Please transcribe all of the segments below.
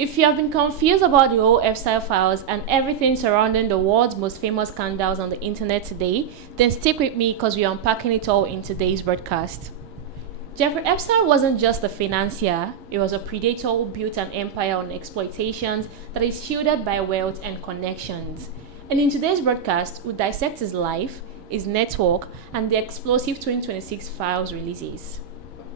If you have been confused about the whole Epstein Files and everything surrounding the world's most famous scandals on the internet today, then stick with me because we are unpacking it all in today's broadcast. Jeffrey Epstein wasn't just a financier, he was a predator who built an empire on exploitations that is shielded by wealth and connections. And in today's broadcast, we'll dissect his life, his network, and the explosive 2026 files releases.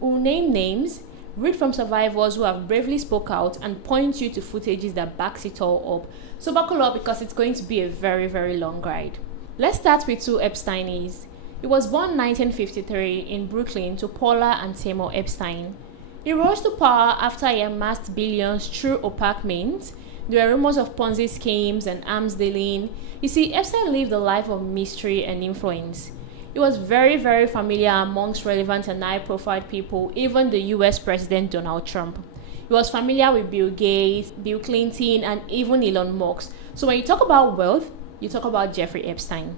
We'll name names, read from survivors who have bravely spoke out, and point you to footages that backs it all up. So buckle up because it's going to be a very, very long ride. Let's start with who Epstein is. He was born 1953 in Brooklyn to Paula and Seymour Epstein. He rose to power after he amassed billions through opaque means. There were rumors of Ponzi schemes and arms dealing. You see, Epstein lived a life of mystery and influence. He was very, very familiar amongst relevant and high-profile people, even the US President Donald Trump. He was familiar with Bill Gates, Bill Clinton, and even Elon Musk. So when you talk about wealth, you talk about Jeffrey Epstein.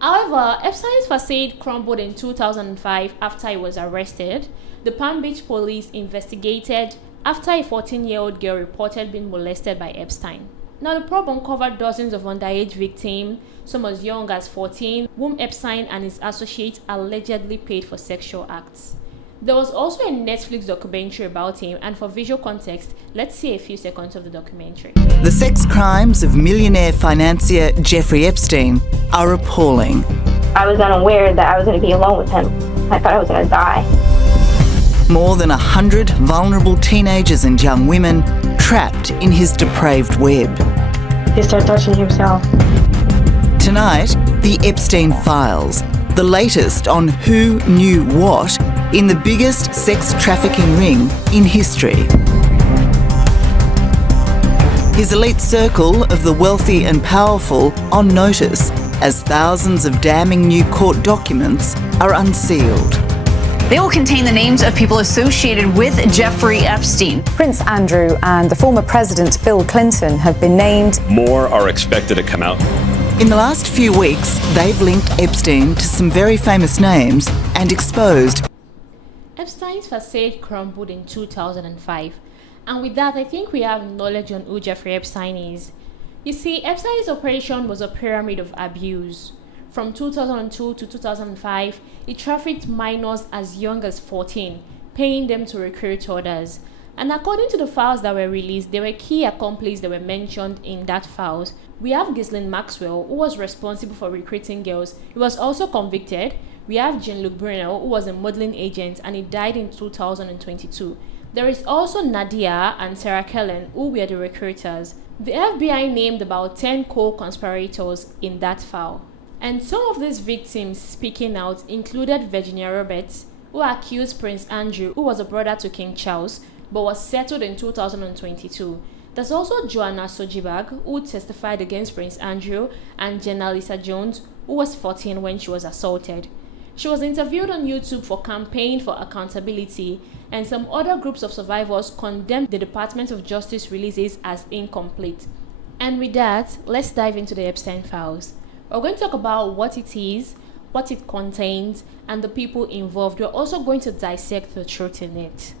However, Epstein's facade crumbled in 2005 after he was arrested. The Palm Beach police investigated after a 14-year-old girl reported being molested by Epstein. Now, the probe uncovered dozens of underage victims, some as young as 14, whom Epstein and his associates allegedly paid for sexual acts. There was also a Netflix documentary about him, and for visual context, let's see a few seconds of the documentary. The sex crimes of millionaire financier Jeffrey Epstein are appalling. I was unaware that I was going to be alone with him. I thought I was going to die. More than 100 vulnerable teenagers and young women trapped in his depraved web. He started touching himself. Tonight, the Epstein Files, the latest on who knew what in the biggest sex trafficking ring in history. His elite circle of the wealthy and powerful on notice as thousands of damning new court documents are unsealed. They will contain the names of people associated with Jeffrey Epstein. Prince Andrew and the former President Bill Clinton have been named. More are expected to come out. In the last few weeks, they've linked Epstein to some very famous names and exposed. Epstein's facade crumbled in 2005. And with that, I think we have knowledge on who Jeffrey Epstein is. You see, Epstein's operation was a pyramid of abuse. From 2002 to 2005, he trafficked minors as young as 14, paying them to recruit others. And according to the files that were released, there were key accomplices that were mentioned in that files. We have Ghislaine Maxwell, who was responsible for recruiting girls. He was also convicted. We have Jean-Luc Brunel, who was a modeling agent, and he died in 2022. There is also Nadia and Sarah Kellen, who were the recruiters. The FBI named about 10 co-conspirators in that file. And some of these victims speaking out included Virginia Roberts, who accused Prince Andrew, who was a brother to King Charles, but was settled in 2022. There's also Joanna Sojibag, who testified against Prince Andrew, and Jenna Lisa Jones, who was 14 when she was assaulted. She was interviewed on YouTube for Campaign for Accountability, and some other groups of survivors condemned the Department of Justice releases as incomplete. And with that, let's dive into the Epstein Files. We're going to talk about what it is, what it contains, and the people involved. We're also going to dissect the truth in it.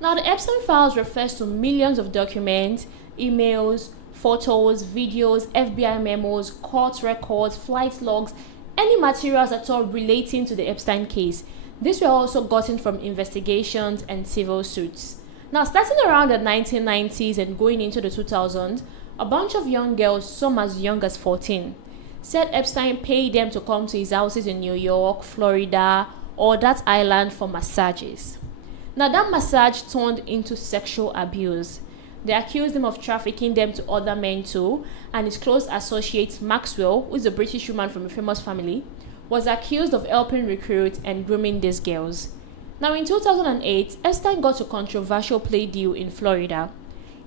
Now, the Epstein Files refers to millions of documents, emails, photos, videos, FBI memos, court records, flight logs, any materials at all relating to the Epstein case. These were also gotten from investigations and civil suits. Now, starting around the 1990s and going into the 2000s, a bunch of young girls, some as young as 14, said Epstein paid them to come to his houses in New York, Florida, or that island for massages. Now, that massage turned into sexual abuse. They accused him of trafficking them to other men too, and his close associate Maxwell, who is a British woman from a famous family, was accused of helping recruit and grooming these girls. Now, in 2008, Epstein got a controversial plea deal in Florida.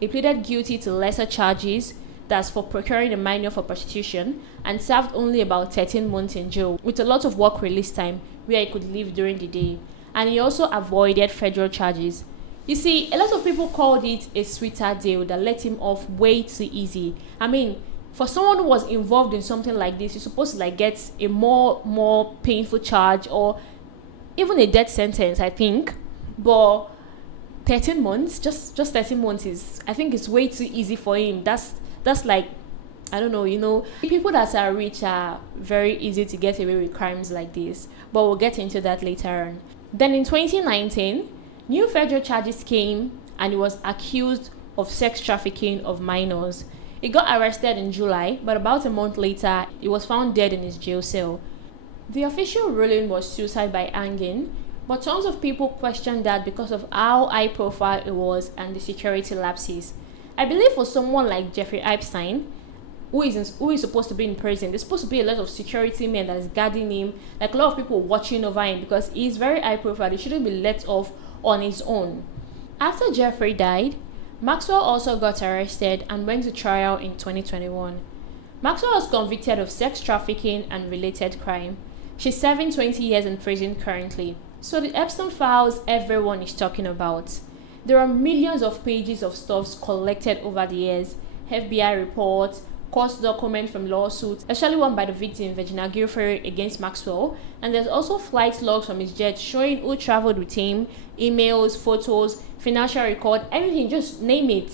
He pleaded guilty to lesser charges, that's for procuring a minor for prostitution, and served only about 13 months in jail, with a lot of work release time where he could live during the day. And he also avoided federal charges. You see, a lot of people called it a sweeter deal that let him off way too easy. I mean, for someone who was involved in something like this, you're supposed to get a more painful charge or even a death sentence, I think. But 13 months, just 13 months is, I think it's way too easy for him. That's like, I don't know, people that are rich are very easy to get away with crimes like this, but we'll get into that later on. Then in 2019, new federal charges came and he was accused of sex trafficking of minors. He got arrested in July, but about a month later, he was found dead in his jail cell. The official ruling was suicide by hanging, but tons of people questioned that because of how high profile it was and the security lapses. I believe for someone like Jeffrey Epstein, who is supposed to be in prison, there's supposed to be a lot of security men that is guarding him, like a lot of people watching over him because he's very high profile. He shouldn't be let off on his own. After Jeffrey died, Maxwell also got arrested and went to trial in 2021. Maxwell was convicted of sex trafficking and related crime. She's serving 20 years in prison currently. So the Epstein Files everyone is talking about. There are millions of pages of stuff collected over the years, FBI reports, court documents from lawsuits, especially one by the victim, Virginia Giuffre, against Maxwell. And there's also flight logs from his jet showing who traveled with him, emails, photos, financial record, everything, just name it.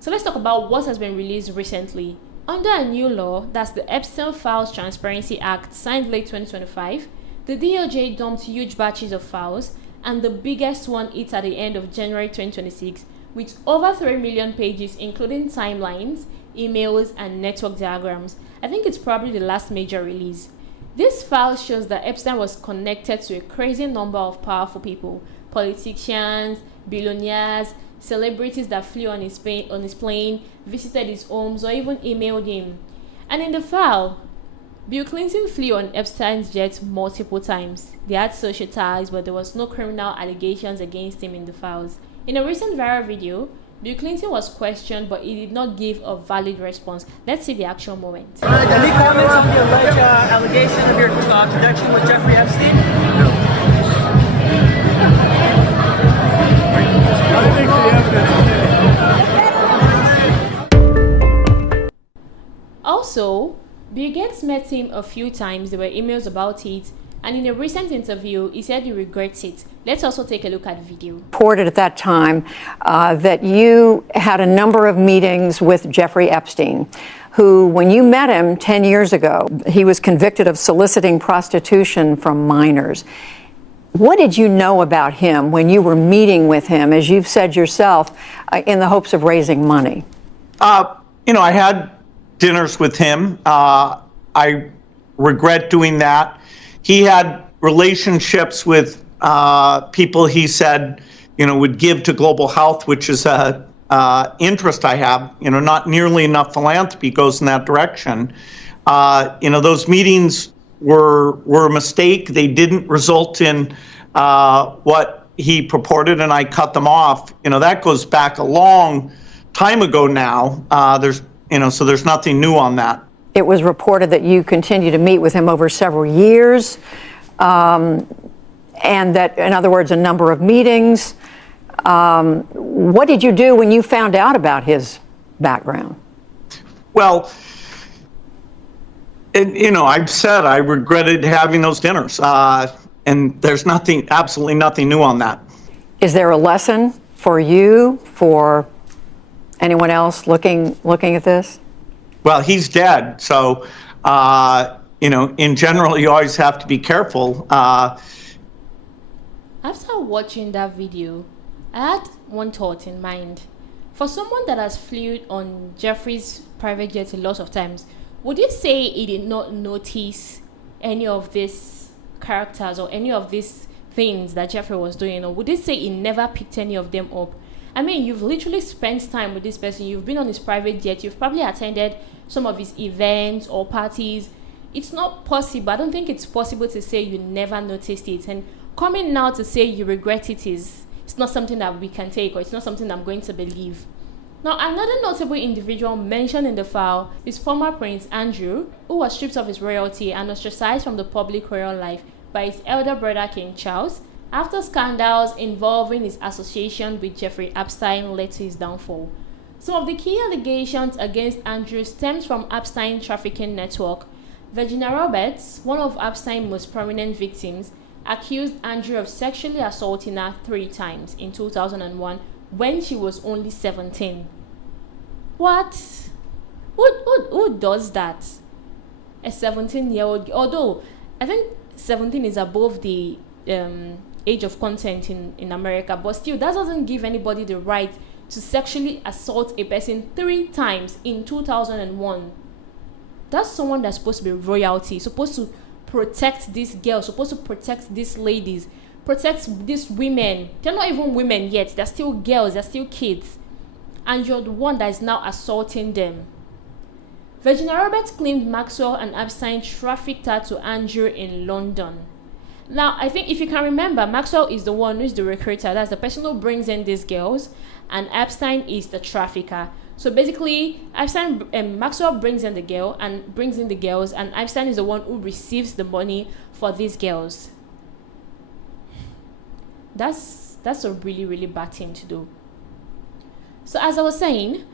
So let's talk about what has been released recently. Under a new law, that's the Epstein Files Transparency Act, signed late 2025, the DOJ dumped huge batches of files, and the biggest one hit at the end of January 2026, with over 3 million pages, including timelines, emails, and network diagrams. I think it's probably the last major release. This file shows that Epstein was connected to a crazy number of powerful people, politicians, billionaires, celebrities that flew on his plane, visited his homes, or even emailed him. And in the file, Bill Clinton flew on Epstein's jet multiple times. They had social ties, but there was no criminal allegations against him in the files. In a recent viral video, Bill Clinton was questioned, but he did not give a valid response. Let's see the actual moment. Any comments on the alleged allegation of your connection with Jeffrey Epstein? Also, Bill Gates met him a few times. There were emails about it. And in a recent interview, he said he regrets it. Let's also take a look at the video. Reported at that time that you had a number of meetings with Jeffrey Epstein, who, when you met him 10 years ago, he was convicted of soliciting prostitution from minors. What did you know about him when you were meeting with him, as you've said yourself, in the hopes of raising money? I had dinners with him. I regret doing that. He had relationships with people he said, would give to global health, which is a interest I have. Not nearly enough philanthropy goes in that direction. Those meetings were a mistake. They didn't result in what he purported, and I cut them off. That goes back a long time ago now. So there's nothing new on that. It was reported that you continue to meet with him over several years, and that, in other words, a number of meetings. What did you do when you found out about his background? Well, I've said I regretted having those dinners, and there's absolutely nothing new on that. Is there a lesson for you, for anyone else looking at this? Well, he's dead, so in general, you always have to be careful. After watching that video, I had one thought in mind. For someone that has flew on Jeffrey's private jet a lot of times, would you say he did not notice any of these characters or any of these things that Jeffrey was doing, or would you say he never picked any of them up? I mean, you've literally spent time with this person. You've been on his private jet. You've probably attended some of his events or parties. It's not possible. I don't think it's possible to say you never noticed it. And coming now to say you regret it's not something that we can take, or it's not something I'm going to believe. Now, another notable individual mentioned in the file is former Prince Andrew, who was stripped of his royalty and ostracized from the public royal life by his elder brother King Charles, after scandals involving his association with Jeffrey Epstein led to his downfall. Some of the key allegations against Andrew stems from Epstein trafficking network. Virginia Roberts, one of Epstein's most prominent victims, accused Andrew of sexually assaulting her 3 times in 2001 when she was only 17. What? Who does that? A 17-year-old, although I think 17 is above the age of consent in America, but still, that doesn't give anybody the right to sexually assault a person 3 times in 2001. That's someone that's supposed to be royalty, supposed to protect these girls, supposed to protect these ladies, protect these women. They're not even women yet, they're still girls, they're still kids. And you're the one that is now assaulting them. Virginia Roberts claimed Maxwell and Epstein trafficked her to Andrew in London. Now, I think if you can remember, Maxwell is the one who's the recruiter. That's the person who brings in these girls, and Epstein is the trafficker. So basically, Maxwell brings in the girls, and Epstein is the one who receives the money for these girls. That's a really, really bad thing to do. So as I was saying,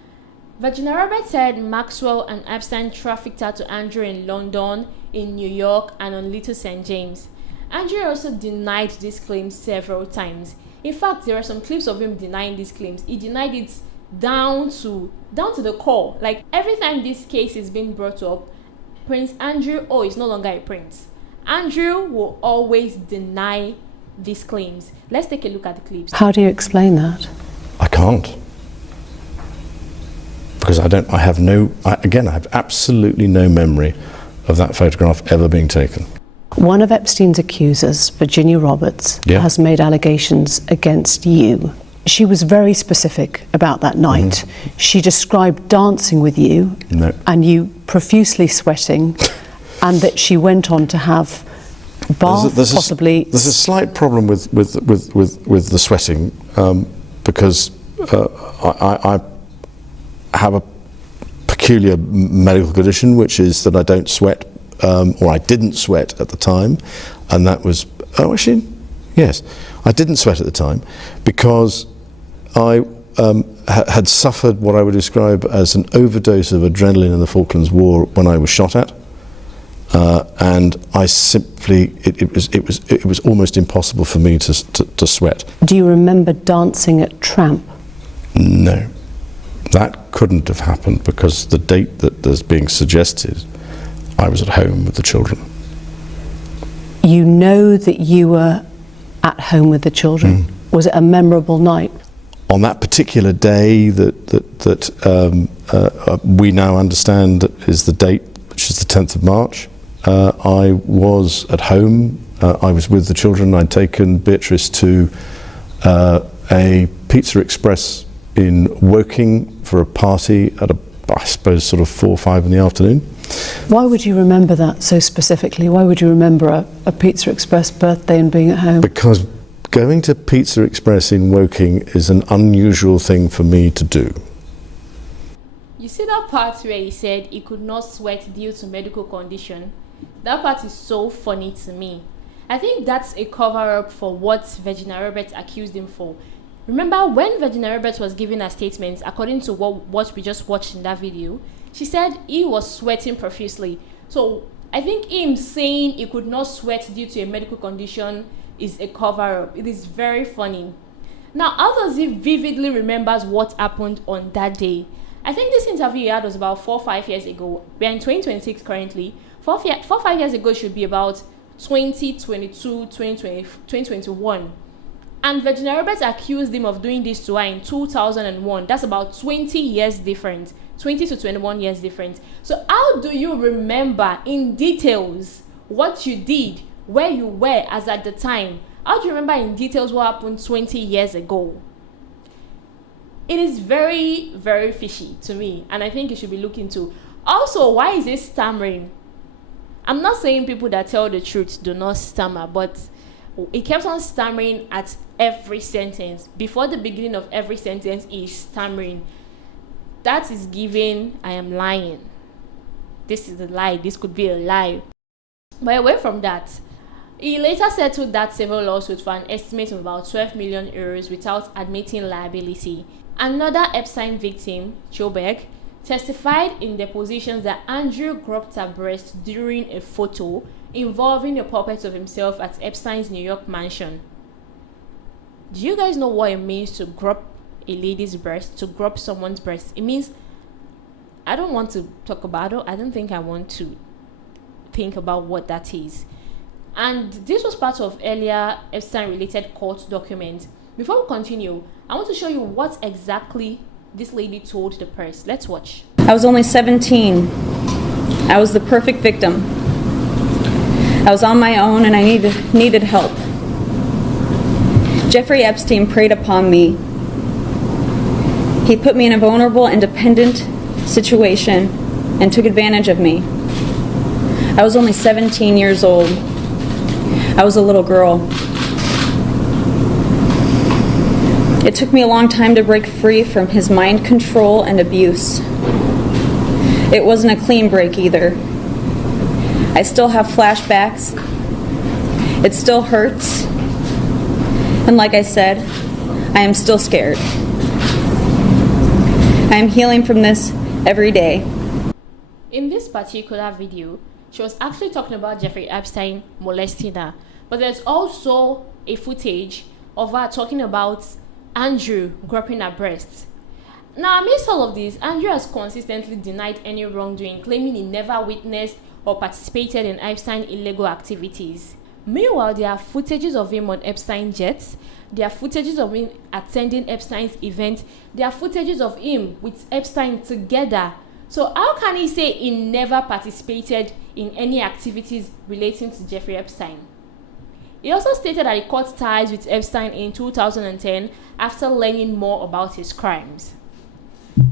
Virginia Roberts said Maxwell and Epstein trafficked her to Andrew in London, in New York, and on Little St. James. Andrew also denied these claims several times. In fact, there are some clips of him denying these claims. He denied it down to the core. Like, every time this case is being brought up, Prince Andrew is no longer a prince. Andrew will always deny these claims. Let's take a look at the clips. How do you explain that? I can't. Because I have absolutely no memory of that photograph ever being taken. One of Epstein's accusers, Virginia Roberts, has made allegations against you. She was very specific about that night. She described dancing with you and you profusely sweating, and that she went on to have possibly. There's a slight problem with the sweating because I have a peculiar medical condition, which is that I don't sweat, or I didn't sweat at the time, and that was yes, I didn't sweat at the time because I had suffered what I would describe as an overdose of adrenaline in the Falklands War when I was shot at, and I simply it was almost impossible for me to sweat. Do you remember dancing at Tramp? No. That couldn't have happened because the date that is being suggested, I was at home with the children. You know that you were at home with the children. Was it a memorable night? On that particular day that we now understand is the date, which is the 10th of March, I was at home. I was with the children. I'd taken Beatrice to a Pizza Express in Woking for a party at I suppose sort of 4 or 5 in the afternoon. Why would you remember that so specifically? Why would you remember a Pizza Express birthday and being at home? Because going to Pizza Express in Woking is an unusual thing for me to do. You see that part where he said he could not sweat due to medical condition? That part is so funny to me. I think that's a cover-up for what Virginia Roberts accused him for. Remember when Virginia Roberts was giving her statements, according to what we just watched in that video, she said he was sweating profusely. So I think him saying he could not sweat due to a medical condition is a cover-up. It is very funny. Now, how does he vividly remembers what happened on that day? I think this interview he had was about 4 or 5 years ago. We're in 2026 currently. 4 or 5 years ago should be about 2022, 2021. And Virginia Roberts accused him of doing this to her in 2001. That's about 20 years different. 20 to 21 years different. So how do you remember in details what you did, where you were as at the time? How do you remember in details what happened 20 years ago? It is very, very fishy to me, and I think you should be looked into. Also, why is he stammering? I'm not saying people that tell the truth do not stammer, but he kept on stammering at every sentence. Before the beginning of every sentence, he's stammering. That is giving, I am lying. This is a lie. This could be a lie. But away from that, he later settled that civil lawsuit for an estimate of about 12 million euros without admitting liability. Another Epstein victim, Joburg, testified in depositions that Andrew groped her breast during a photo involving a puppet of himself at Epstein's New York mansion. Do you guys know what it means to grab a lady's breast, to grab someone's breast? It means, I don't want to talk about it. I don't think I want to think about what that is. And this was part of earlier Epstein-related court documents. Before we continue, I want to show you what exactly this lady told the press. Let's watch. I was only 17. I was the perfect victim. I was on my own and I needed help. Jeffrey Epstein preyed upon me. He put me in a vulnerable and dependent situation and took advantage of me. I was only 17 years old. I was a little girl. It took me a long time to break free from his mind control and abuse. It wasn't a clean break either. I still have flashbacks. It still hurts. And like I said, I am still scared. I am healing from this every day. In this particular video, she was actually talking about Jeffrey Epstein molesting her. But there's also a footage of her talking about Andrew grabbing her breasts. Now, amidst all of this, Andrew has consistently denied any wrongdoing, claiming he never witnessed or participated in Epstein's illegal activities. Meanwhile, there are footages of him on Epstein jets. There are footages of him attending Epstein's event. There are footages of him with Epstein together. So how can he say he never participated in any activities relating to Jeffrey Epstein? He also stated that he cut ties with Epstein in 2010 after learning more about his crimes.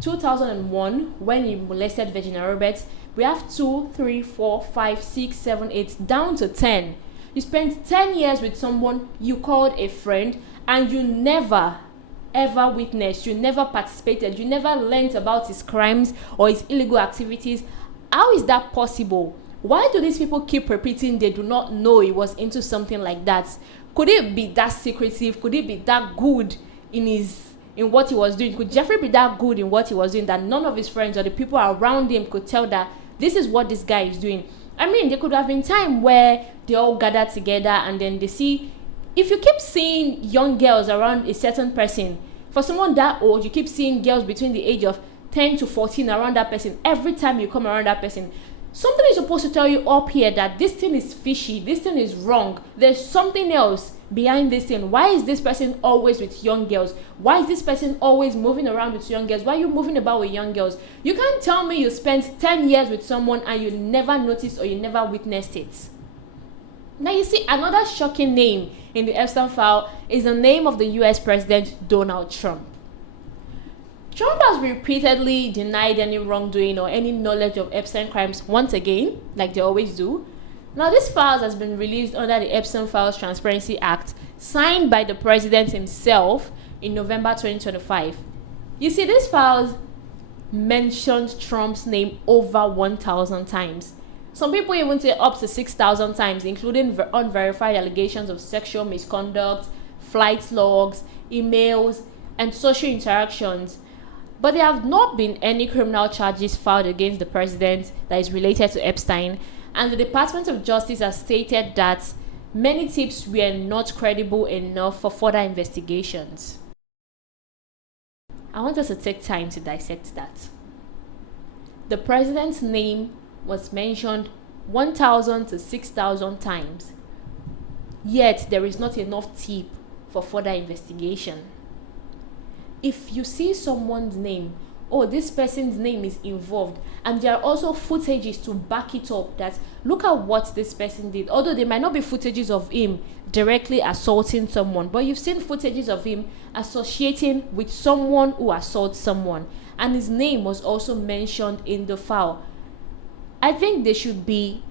2001, when he molested Virginia Roberts, we have 2, 3, 4, 5, 6, 7, 8, down to 10. You spent 10 years with someone you called a friend and you never ever witnessed, you never participated, you never learned about his crimes or his illegal activities. How is that possible? Why do these people keep repeating they do not know he was into something like that? Could it be that secretive? Could it be that good in what he was doing? Could Jeffrey be that good in what he was doing that none of his friends or the people around him could tell that this is what this guy is doing? I mean, there could have been time where they all gathered together and then they see, if you keep seeing young girls around a certain person, for someone that old, you keep seeing girls between the age of 10 to 14 around that person. Every time you come around that person, something is supposed to tell you up here that this thing is fishy, this thing is wrong. There's something else behind this thing. Why is this person always with young girls? Why is this person always moving around with young girls? Why are you moving about with young girls? You can't tell me you spent 10 years with someone and you never noticed or you never witnessed it. Now you see, another shocking name in the Epstein file is the name of the US President Donald Trump. Trump has repeatedly denied any wrongdoing or any knowledge of Epstein crimes once again, like they always do. Now, this file has been released under the Epstein Files Transparency Act, signed by the president himself in November 2025. You see, this file mentioned Trump's name over 1,000 times. Some people even say up to 6,000 times, including unverified allegations of sexual misconduct, flight logs, emails, and social interactions. But there have not been any criminal charges filed against the president that is related to Epstein, and the Department of Justice has stated that many tips were not credible enough for further investigations. I want us to take time to dissect that. The president's name was mentioned 1,000 to 6,000 times, yet there is not enough tip for further investigation. If you see someone's name, oh, this person's name is involved, and there are also footages to back it up that look at what this person did, although there might not be footages of him directly assaulting someone, but you've seen footages of him associating with someone who assaults someone, and his name was also mentioned in the file. I think there should be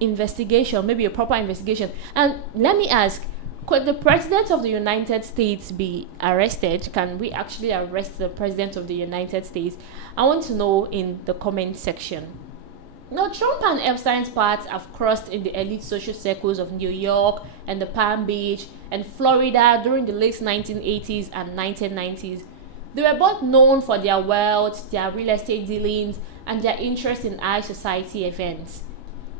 investigation, maybe a proper investigation. And let me ask, could the President of the United States be arrested? Can we actually arrest the President of the United States? I want to know in the comment section. Now, Trump and Epstein's paths have crossed in the elite social circles of New York and the Palm Beach and Florida during the late 1980s and 1990s. They were both known for their wealth, their real estate dealings, and their interest in high society events.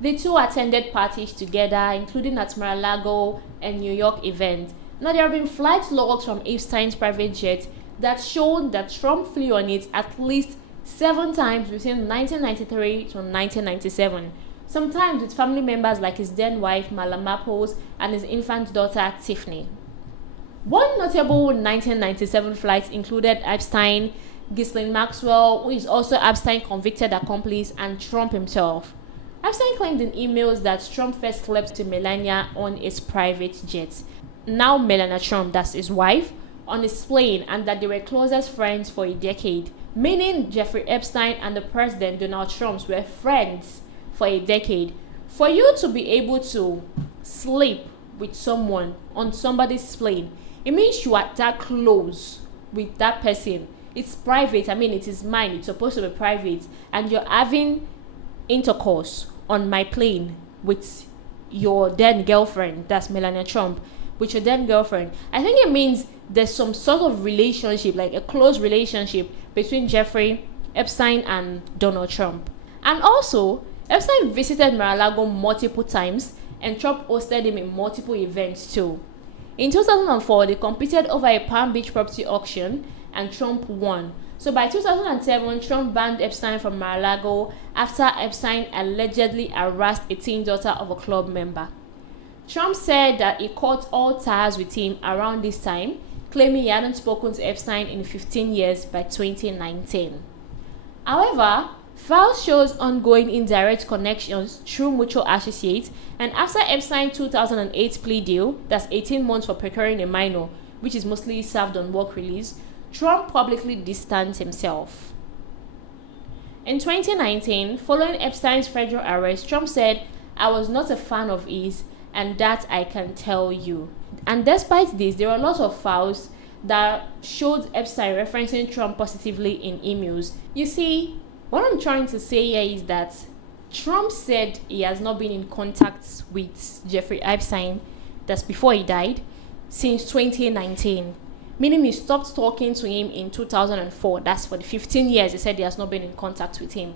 The two attended parties together, including at Mar-a-Lago and New York events. Now, there have been flight logs from Epstein's private jet that showed that Trump flew on it at least 7 times between 1993 to 1997, sometimes with family members like his then wife, Malama Pose, and his infant daughter, Tiffany. One notable 1997 flight included Epstein, Ghislaine Maxwell, who is also Epstein's convicted accomplice, and Trump himself. Epstein claimed in emails that Trump first slept to Melania on his private jet. Now Melania Trump, that's his wife, on his plane, and that they were closest friends for a decade, meaning Jeffrey Epstein and the president Donald Trump were friends for a decade. For you to be able to sleep with someone on somebody's plane, it means you are that close with that person. It's private. I mean, it is mine. It's supposed to be private. And you're having intercourse on my plane with your then girlfriend, that's Melania Trump, with your then girlfriend. I think it means there's some sort of relationship, like a close relationship between Jeffrey Epstein and Donald Trump. And also, Epstein visited Mar-a-Lago multiple times, and Trump hosted him in multiple events too. In 2004, they competed over a Palm Beach property auction, and Trump won. So by 2007, Trump banned Epstein from Mar-a-Lago after Epstein allegedly harassed a teen daughter of a club member. Trump said that he cut all ties with him around this time, claiming he hadn't spoken to Epstein in 15 years by 2019. However, Files shows ongoing indirect connections through mutual associates, and after Epstein's 2008 plea deal, that's 18 months for procuring a minor, which is mostly served on work release, Trump publicly distanced himself. In 2019, following Epstein's federal arrest, Trump said, "I was not a fan of his, and that I can tell you." And despite this, there were a lot of files that showed Epstein referencing Trump positively in emails. You see, what I'm trying to say here is that Trump said he has not been in contact with Jeffrey Epstein, that's before he died, since 2019. Meaning he stopped talking to him in 2004. That's for the 15 years he said he has not been in contact with him.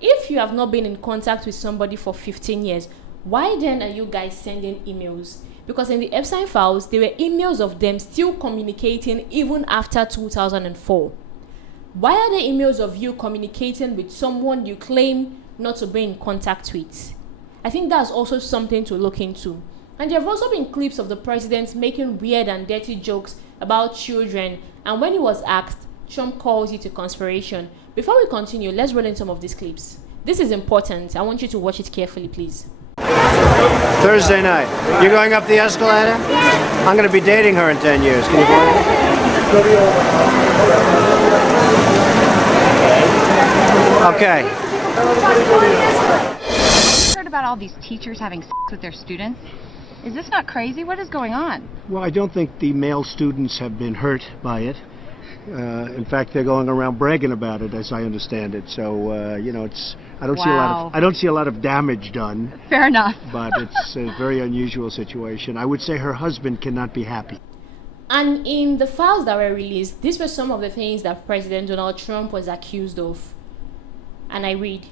If you have not been in contact with somebody for 15 years, why then are you guys sending emails? Because in the Epstein files, there were emails of them still communicating even after 2004. Why are there emails of you communicating with someone you claim not to be in contact with? I think that's also something to look into. And there have also been clips of the president making weird and dirty jokes about children, and when he was asked, Trump calls it a conspiration. Before we continue, let's roll in some of these clips. This is important. I want you to watch it carefully, please. Thursday night. You're going up the escalator? I'm going to be dating her in 10 years. Can you believe it? Okay. Heard about all these teachers having sex with their students? Is this not crazy? What is going on? Well, I don't think the male students have been hurt by it. In fact, they're going around bragging about it, as I understand it. So, you know, I don't see a lot of damage done. Fair enough. But it's a very unusual situation. I would say her husband cannot be happy. And in the files that were released, these were some of the things that President Donald Trump was accused of. And I read,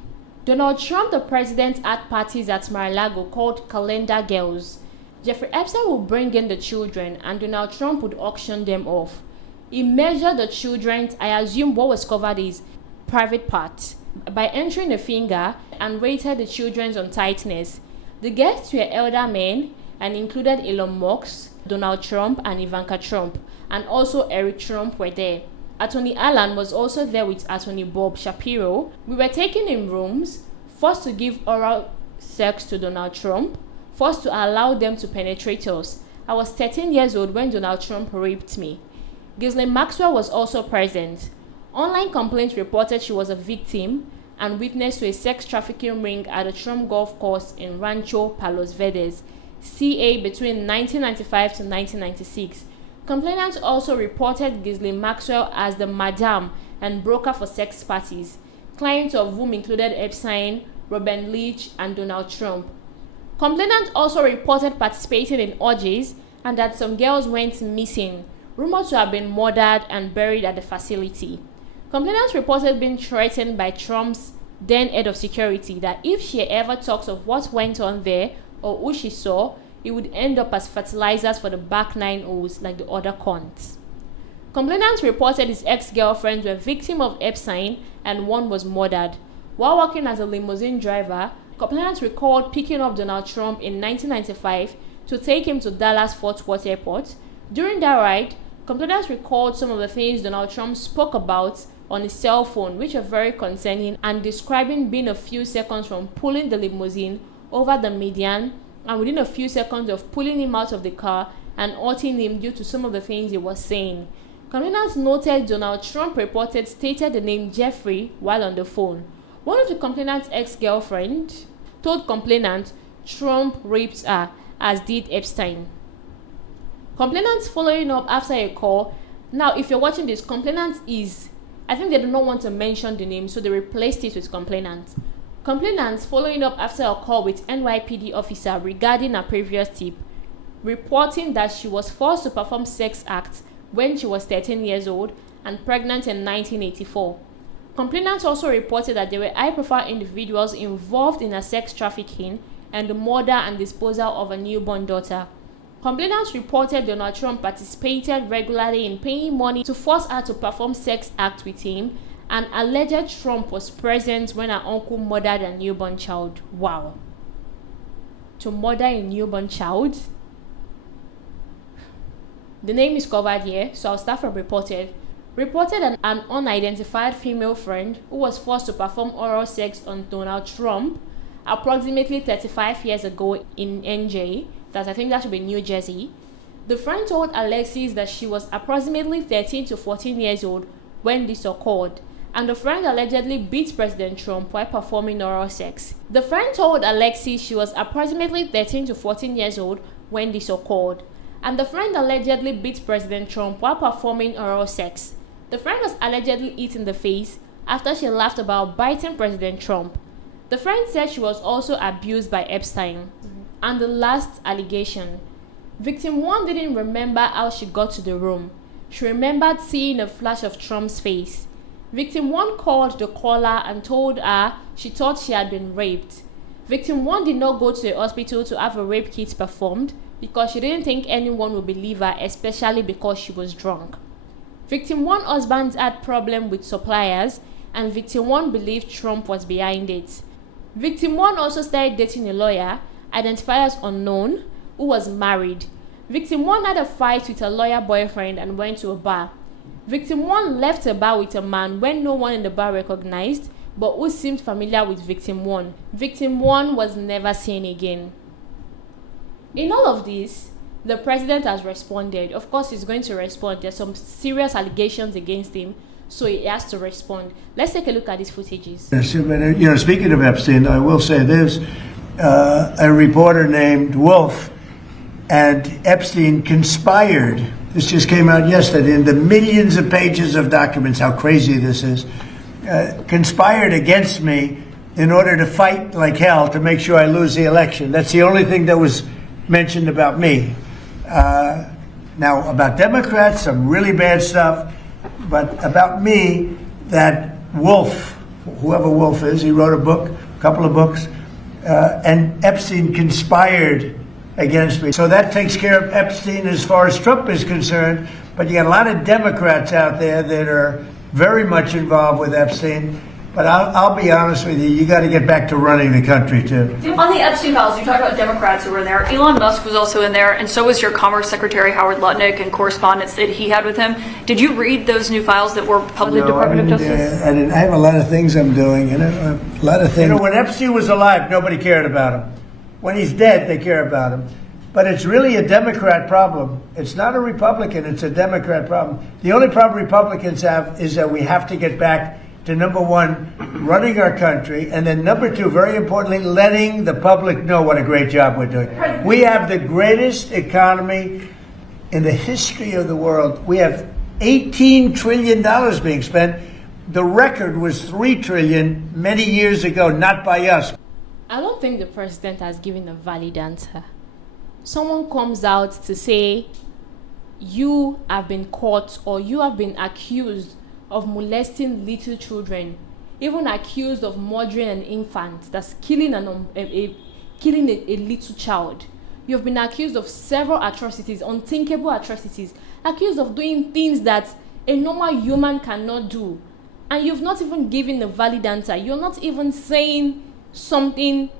Donald Trump, the president, had parties at Mar-a-Lago called Calendar Girls. Jeffrey Epstein would bring in the children, and Donald Trump would auction them off. He measured the children, I assume what was covered is private parts, by entering a finger, and rated the children's on tightness. The guests were elder men and included Elon Musk, Donald Trump, and Ivanka Trump, and also Eric Trump were there. Attorney Alan was also there with Attorney Bob Shapiro. We were taken in rooms, forced to give oral sex to Donald Trump, forced to allow them to penetrate us. I was 13 years old when Donald Trump raped me. Ghislaine Maxwell was also present. Online complaints reported she was a victim and witness to a sex trafficking ring at a Trump golf course in Rancho Palos Verdes, CA between 1995 to 1996. Complainants also reported Ghislaine Maxwell as the madam and broker for sex parties, clients of whom included Epstein, Robin Leach, and Donald Trump. Complainants also reported participating in orgies and that some girls went missing, rumored to have been murdered and buried at the facility. Complainants reported being threatened by Trump's then head of security, that if she ever talks of what went on there or who she saw, it would end up as fertilizers for the back nine O's like the other cons. Complainants reported his ex-girlfriends were victims of Epstein and one was murdered. While working as a limousine driver, complainants recalled picking up Donald Trump in 1995 to take him to Dallas-Fort Worth Airport. During that ride, complainants recalled some of the things Donald Trump spoke about on his cell phone, which are very concerning, and describing being a few seconds from pulling the limousine over the median and within a few seconds of pulling him out of the car and hurting him due to some of the things he was saying. Complainants noted Donald Trump reported stated the name Jeffrey while on the phone. One of the complainant's ex-girlfriend told complainant Trump raped her, as did Epstein. Complainants following up after a call. Now, if you're watching this, complainant is, I think they do not want to mention the name, so they replaced it with complainant. Complainants following up after a call with NYPD officer regarding a previous tip, reporting that she was forced to perform sex acts when she was 13 years old and pregnant in 1984. Complainants also reported that there were high-profile individuals involved in a sex trafficking and the murder and disposal of a newborn daughter. Complainants reported Donald Trump participated regularly in paying money to force her to perform sex acts with him, and alleged Trump was present when her uncle murdered a newborn child. Wow. To murder a newborn child? The name is covered here, so I'll start from reported. Reported an unidentified female friend who was forced to perform oral sex on Donald Trump approximately 35 years ago in NJ, I think that should be New Jersey. The friend told Alexis that she was approximately 13 to 14 years old when this occurred, and the friend allegedly beat President Trump while performing oral sex. The friend told Alexis she was approximately 13 to 14 years old when this occurred, and the friend allegedly beat President Trump while performing oral sex. The friend was allegedly hit in the face after she laughed about biting President Trump. The friend said she was also abused by Epstein. And the last allegation. Victim 1 didn't remember how she got to the room. She remembered seeing a flash of Trump's face. Victim 1 called the caller and told her she thought she had been raped. Victim 1 did not go to the hospital to have a rape kit performed because she didn't think anyone would believe her, especially because she was drunk. Victim 1 husband had problem with suppliers, and Victim 1 believed Trump was behind it. Victim 1 also started dating a lawyer, identified as unknown, who was married. Victim 1 had a fight with a lawyer boyfriend and went to a bar. Victim 1 left a bar with a man when no one in the bar recognized, but who seemed familiar with Victim 1. Victim 1 was never seen again. In all of this, the president has responded. Of course, he's going to respond. There's some serious allegations against him, so he has to respond. Let's take a look at these footages. You know, speaking of Epstein, I will say there's a reporter named Wolf, and Epstein conspired. This just came out yesterday in the millions of pages of documents, how crazy this is. Conspired against me in order to fight like hell to make sure I lose the election. That's the only thing that was mentioned about me. Now, about Democrats, some really bad stuff, but about me, that Wolf, whoever Wolf is, he wrote a book, a couple of books, and Epstein conspired against me. So that takes care of Epstein as far as Trump is concerned, but you got a lot of Democrats out there that are very much involved with Epstein. But I'll be honest with you, you got to get back to running the country, too. On the Epstein Files, you talked about Democrats who were in there. Elon Musk was also in there, and so was your Commerce Secretary, Howard Lutnick, and correspondence that he had with him. Did you read those new files that were published Department of Justice? I have a lot of things I'm doing, a lot of things. You know, when Epstein was alive, nobody cared about him. When he's dead, they care about him. But it's really a Democrat problem. It's not a Republican, it's a Democrat problem. The only problem Republicans have is that we have to get back to, number one, running our country, and then number two, very importantly, letting the public know what a great job we're doing. We have the greatest economy in the history of the world. We have $18 trillion being spent. The record was $3 trillion many years ago, not by us. I don't think the president has given a valid answer. Someone comes out to say, you have been caught or you have been accused of molesting little children. even accused of murdering an infant, that's killing a little child. You've been accused of several atrocities, unthinkable atrocities, accused of doing things that a normal human cannot do. And you've not even given a valid answer. You're not even saying something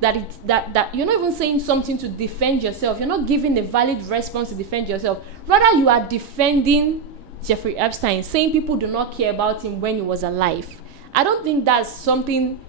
that you're not even saying something to defend yourself. You're not giving a valid response to defend yourself. Rather, you are defending Jeffrey Epstein, saying people do not care about him when he was alive. I don't think that's something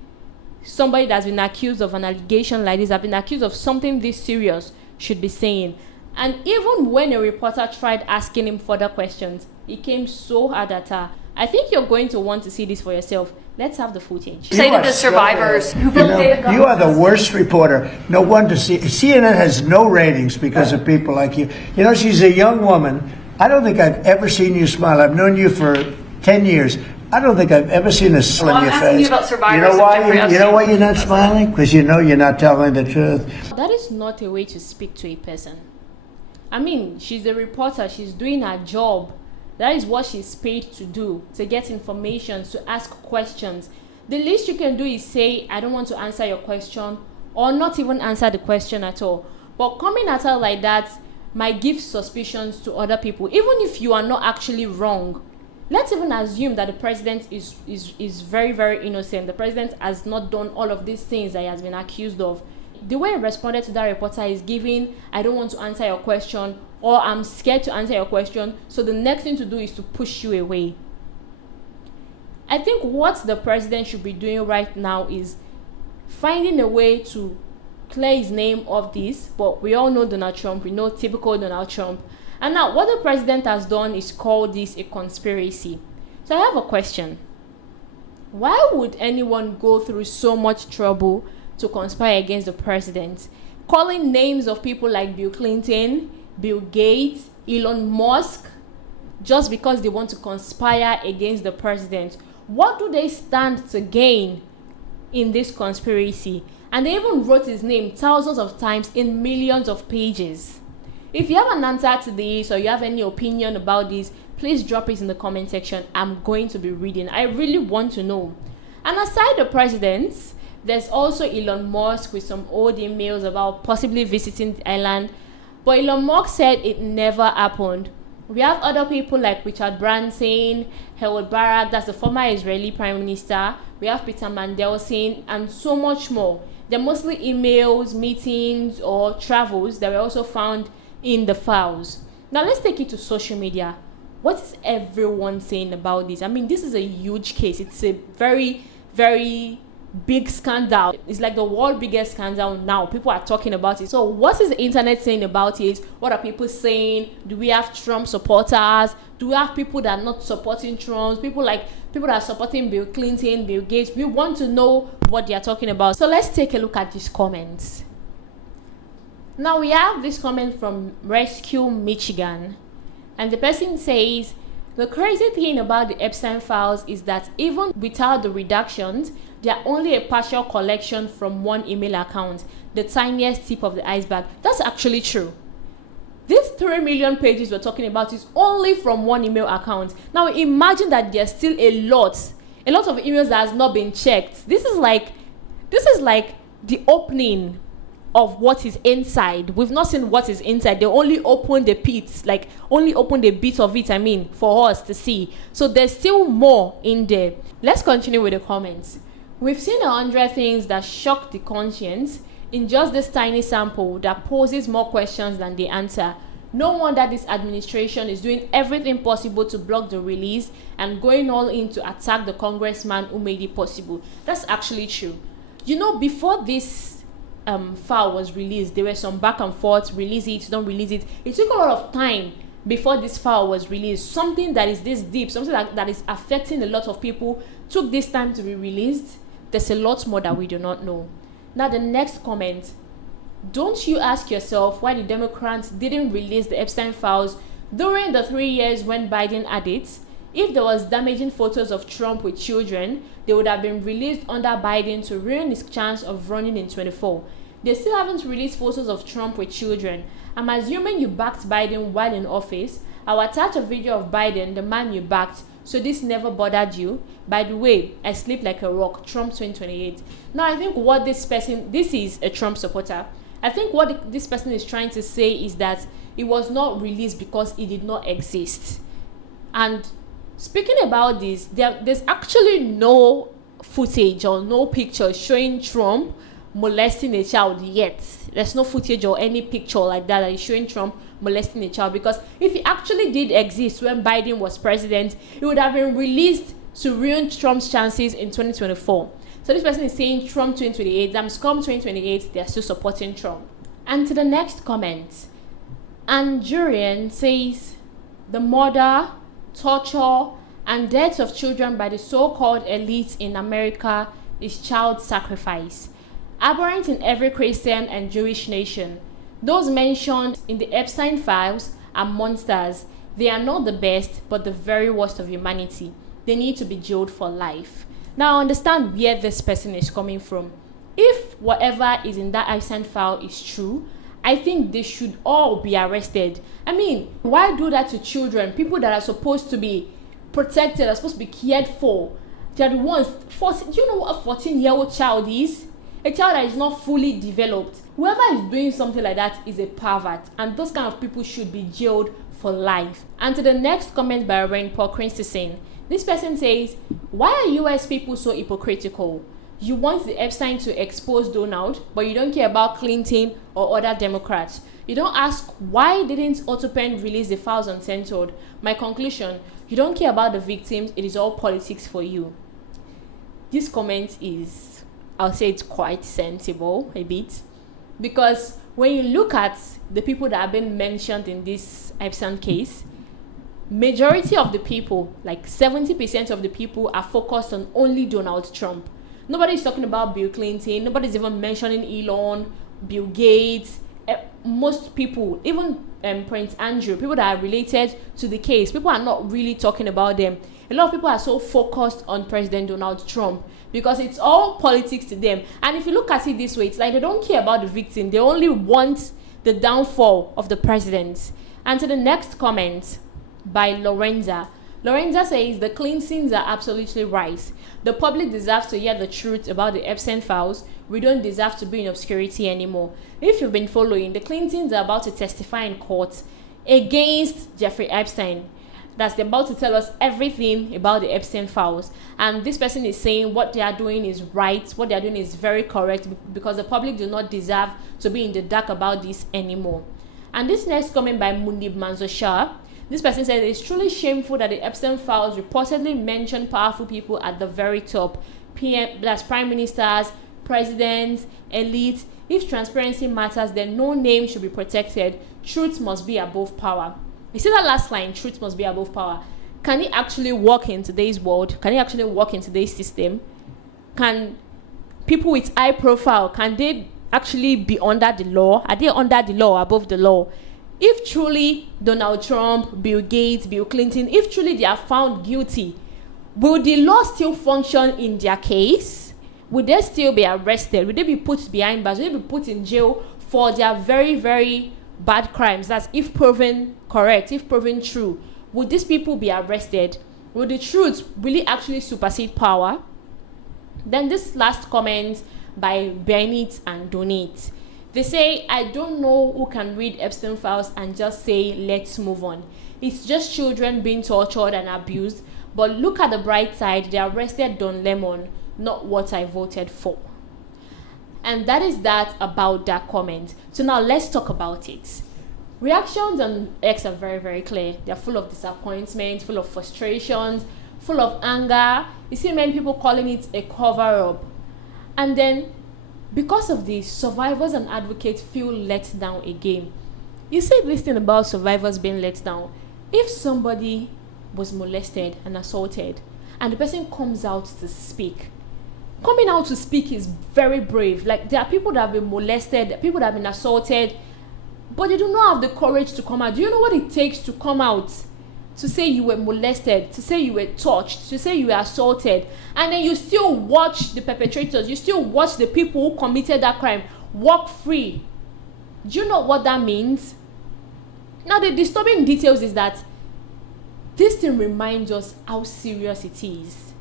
somebody that's been accused of an allegation like this, have been accused of something this serious, should be saying. And even when a reporter tried asking him further questions, he came so hard at her. I think you're going to want to see this for yourself. Let's have the footage. Say to the survivors who you are the worst reporter. No wonder CNN has no ratings because of people like you. You know, she's a young woman. I don't think I've ever seen you smile. I've known you for 10 years. I don't think I've ever seen a smile on your face. I'm asking you about survivors. You know why you're not smiling? Because you know you're not telling the truth. That is not a way to speak to a person. I mean, she's a reporter. She's doing her job. That is what she's paid to do, to get information, to ask questions. The least you can do is say, I don't want to answer your question, or not even answer the question at all. But coming at her like that might give suspicions to other people, even if you are not actually wrong. Let's even assume that the president is very, very innocent. The president has not done all of these things that he has been accused of. The way he responded to that reporter is giving, I don't want to answer your question, or I'm scared to answer your question, so the next thing to do is to push you away. I think what the president should be doing right now is finding a way to clear his name of this, but we all know Donald Trump, we know typical Donald Trump. And now what the president has done is call this a conspiracy. So I have a question. Why would anyone go through so much trouble to conspire against the president? Calling names of people like Bill Clinton, Bill Gates, Elon Musk, just because they want to conspire against the president. What do they stand to gain in this conspiracy? And they even wrote his name thousands of times in millions of pages. If you have an answer to this, or you have any opinion about this, please drop it in the comment section. I'm going to be reading. I really want to know. And aside the presidents, there's also Elon Musk with some old emails about possibly visiting the island. But Elon Musk said it never happened. We have other people like Richard Branson, Ehud Barak, that's the former Israeli Prime Minister. We have Peter Mandelson, and so much more. They're mostly emails, meetings, or travels that were also found in the files. Now let's take it to social media. What is everyone saying about this? I mean, this is a huge case. It's a very, very big scandal. It's like the world biggest scandal now. People are talking about it. So what is the internet saying about it? What are people saying? Do we have Trump supporters? Do we have people that are not supporting Trump? People that are supporting Bill Clinton, Bill Gates? We want to know what they are talking about. So let's take a look at these comments. Now we have this comment from Rescue Michigan, and the person says, the crazy thing about the Epstein files is that even without the redactions, they are only a partial collection from one email account, the tiniest tip of the iceberg. That's actually true. These 3 million pages we're talking about is only from one email account. Now imagine that there's still a lot of emails that has not been checked. This is like the opening of what is inside. We've not seen what is inside. They only open the bits, only open the bit of it, for us to see. So there's still more in there. Let's continue with the comments. We've seen 100 things that shock the conscience in just this tiny sample that poses more questions than they answer. No wonder this administration is doing everything possible to block the release and going all in to attack the congressman who made it possible. That's actually true. You know, before this file was released, there were some back and forth, release it, don't release it. It took a lot of time before this file was released. Something that is this deep, something that is affecting a lot of people, took this time to be released. There's a lot more that we do not know. Now the next comment. Don't you ask yourself why the Democrats didn't release the Epstein files during the 3 years when Biden had it? If there was damaging photos of Trump with children, they would have been released under Biden to ruin his chance of running in 2024. They still haven't released photos of Trump with children. I'm assuming you backed Biden while in office. I'll attach a video of Biden, the man you backed, So this never bothered you. By the way, I sleep like a rock. Trump 2028. Now I think what this is a Trump supporter. I think what this person is trying to say is that it was not released because it did not exist. And speaking about this, there's actually no footage or no picture showing Trump molesting a child yet. There's no footage or any picture like that is showing Trump molesting a child, because if it actually did exist when Biden was president, it would have been released to ruin Trump's chances in 2024. So this person is saying Trump 2028, come 2028, they're still supporting Trump. And to the next comment, Andurian says the murder, torture, and death of children by the so-called elites in America is child sacrifice, abhorrent in every Christian and Jewish nation. Those mentioned in the Epstein Files are monsters. They are not the best, but the very worst of humanity. They need to be jailed for life. Now I understand where this person is coming from. If whatever is in that Epstein file is true, I think they should all be arrested. I mean, why do that to children? People that are supposed to be protected, are supposed to be cared for. They are the ones. Do you know what a 14-year-old child is? A child that is not fully developed. Whoever is doing something like that is a pervert, and those kind of people should be jailed for life. And to the next comment by Reverend Paul Christensen, this person says, why are US people so hypocritical? You want the Epstein to expose Donald, but you don't care about Clinton or other Democrats. You don't ask why didn't Autopen release the files uncensored. My conclusion, you don't care about the victims, it is all politics for you. This comment is, I'll say it's quite sensible a bit, because when you look at the people that have been mentioned in this Epstein case, majority of the people, like 70% of the people, are focused on only Donald Trump. Nobody's talking about Bill Clinton. Nobody's even mentioning Elon, Bill Gates. Most people, even Prince Andrew, people that are related to the case, people are not really talking about them. A lot of people are so focused on President Donald Trump because it's all politics to them. And if you look at it this way, it's like they don't care about the victim. They only want the downfall of the president. And to the next comment by Lorenza. Lorenza says the Clintons are absolutely right. The public deserves to hear the truth about the Epstein files. We don't deserve to be in obscurity anymore. If you've been following, the Clintons are about to testify in court against Jeffrey Epstein. They're about to tell us everything about the Epstein files. And this person is saying what they are doing is right, what they are doing is very correct, because the public do not deserve to be in the dark about this anymore. And this next comment by Munib Manzoshah. This person said it's truly shameful that the Epstein files reportedly mention powerful people at the very top. That's prime ministers, presidents, elites. If transparency matters, then no name should be protected. Truth must be above power. You see that last line, truth must be above power. Can it actually work in today's world? Can it actually work in today's system? Can people with high profile, can they actually be under the law? Are they under the law, above the law? If truly Donald Trump, Bill Gates, Bill Clinton, if truly they are found guilty, will the law still function in their case? Will they still be arrested? Will they be put behind bars? Will they be put in jail for their very, very bad crimes? That's if proven correct, if proven true. Would these people be arrested? Will the truth really actually supersede power? Then this last comment by Bennett and Donate. They say, I don't know who can read Epstein files and just say, let's move on. It's just children being tortured and abused. But look at the bright side, they arrested Don Lemon, not what I voted for. And that is that about that comment. So now let's talk about it. Reactions on X are very, very clear. They're full of disappointment, full of frustrations, full of anger. You see many people calling it a cover-up. And then, because of this, survivors and advocates feel let down again. You say this thing about survivors being let down. If somebody was molested and assaulted, and the person comes out to speak, coming out to speak is very brave. Like, there are people that have been molested, people that have been assaulted, but they do not have the courage to come out. Do you know what it takes to come out? To say you were molested, to say you were touched, to say you were assaulted, and then you still watch the perpetrators, you still watch the people who committed that crime walk free. Do you know what that means? Now, the disturbing details is that this thing reminds us how serious it is.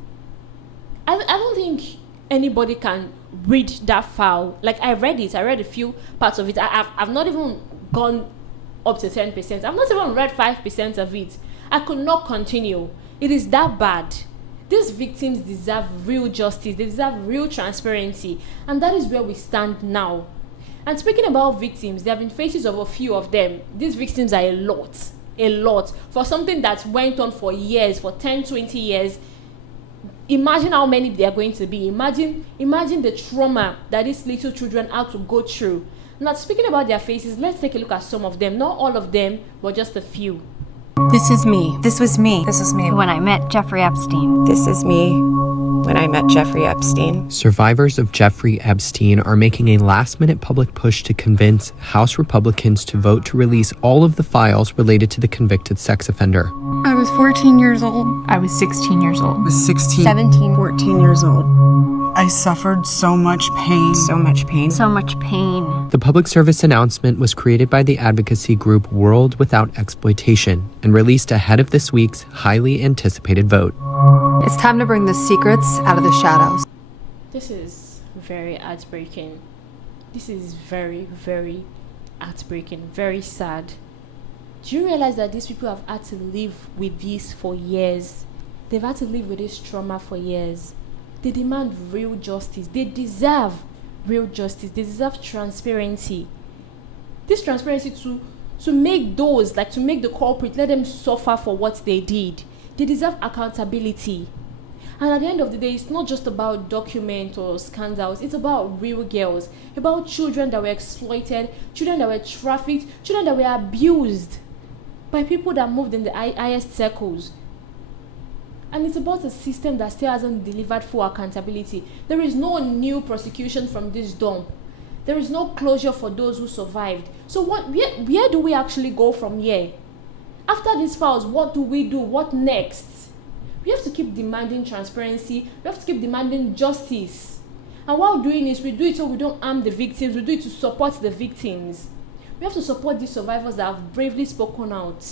I don't think anybody can read that file. Like, I read a few parts of it. I've not even gone up to 10%. I've not even read 5% of it. I could not continue. It is that bad. These victims deserve real justice. They deserve real transparency. And that is where we stand now. And speaking about victims, there have been faces of a few of them. These victims are a lot. For something that went on for years, for 10, 20 years. Imagine how many they are going to be. Imagine the trauma that these little children had to go through. Now, speaking about their faces, let's take a look at some of them. Not all of them, but just a few. This is me. This was me. This is me. When I met Jeffrey Epstein. This is me. When I met Jeffrey Epstein. Survivors of Jeffrey Epstein are making a last-minute public push to convince House Republicans to vote to release all of the files related to the convicted sex offender. I was 14 years old. I was 16 years old. I was 16. 17. 14 years old. I suffered so much pain. So much pain. So much pain. The public service announcement was created by the advocacy group World Without Exploitation and released ahead of this week's highly anticipated vote. It's time to bring the secrets out of the shadows. This is very heartbreaking. This is very, very heartbreaking, very sad. Do you realize that these people have had to live with this for years? They've had to live with this trauma for years. They demand real justice. They deserve real justice. They deserve transparency. This transparency to make those, like to make the culprit, let them suffer for what they did. They deserve accountability. And at the end of the day, it's not just about documents or scandals. It's about real girls, about children that were exploited, children that were trafficked, children that were abused by people that moved in the highest circles. And it's about a system that still hasn't delivered full accountability. There is no new prosecution from this dump. There is no closure for those who survived. So where do we actually go from here? After these files, what do we do? What next? We have to keep demanding transparency. We have to keep demanding justice. And while doing this, we do it so we don't harm the victims. We do it to support the victims. We have to support these survivors that have bravely spoken out.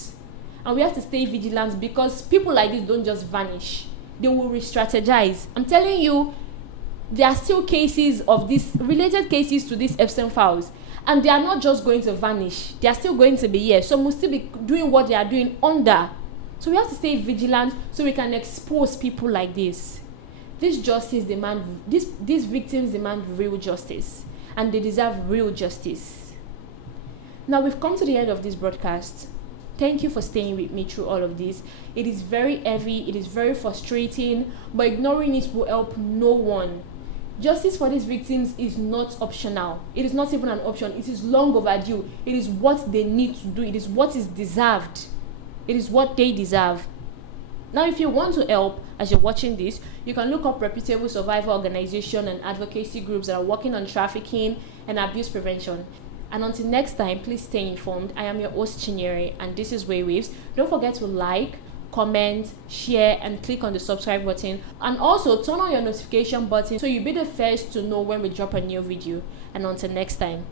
And we have to stay vigilant because people like this don't just vanish. They will re-strategize. I'm telling you, there are still cases of this, related cases to these Epstein files. And they are not just going to vanish. They are still going to be here. Some will still be doing what they are doing under. So we have to stay vigilant so we can expose people like this. These victims demand real justice. And they deserve real justice. Now we've come to the end of this broadcast. Thank you for staying with me through all of this. It is very heavy, it is very frustrating, but ignoring it will help no one. Justice for these victims is not optional. It is not even an option. It is long overdue. It is what they need to do. It is what is deserved. It is what they deserve. Now, if you want to help, as you're watching this, you can look up reputable survivor organizations and advocacy groups that are working on trafficking and abuse prevention. And until next time, please stay informed. I am your host, Chinyere, and this is Waywayves. Don't forget to like, comment, share, and click on the subscribe button. And also, turn on your notification button so you'll be the first to know when we drop a new video. And until next time,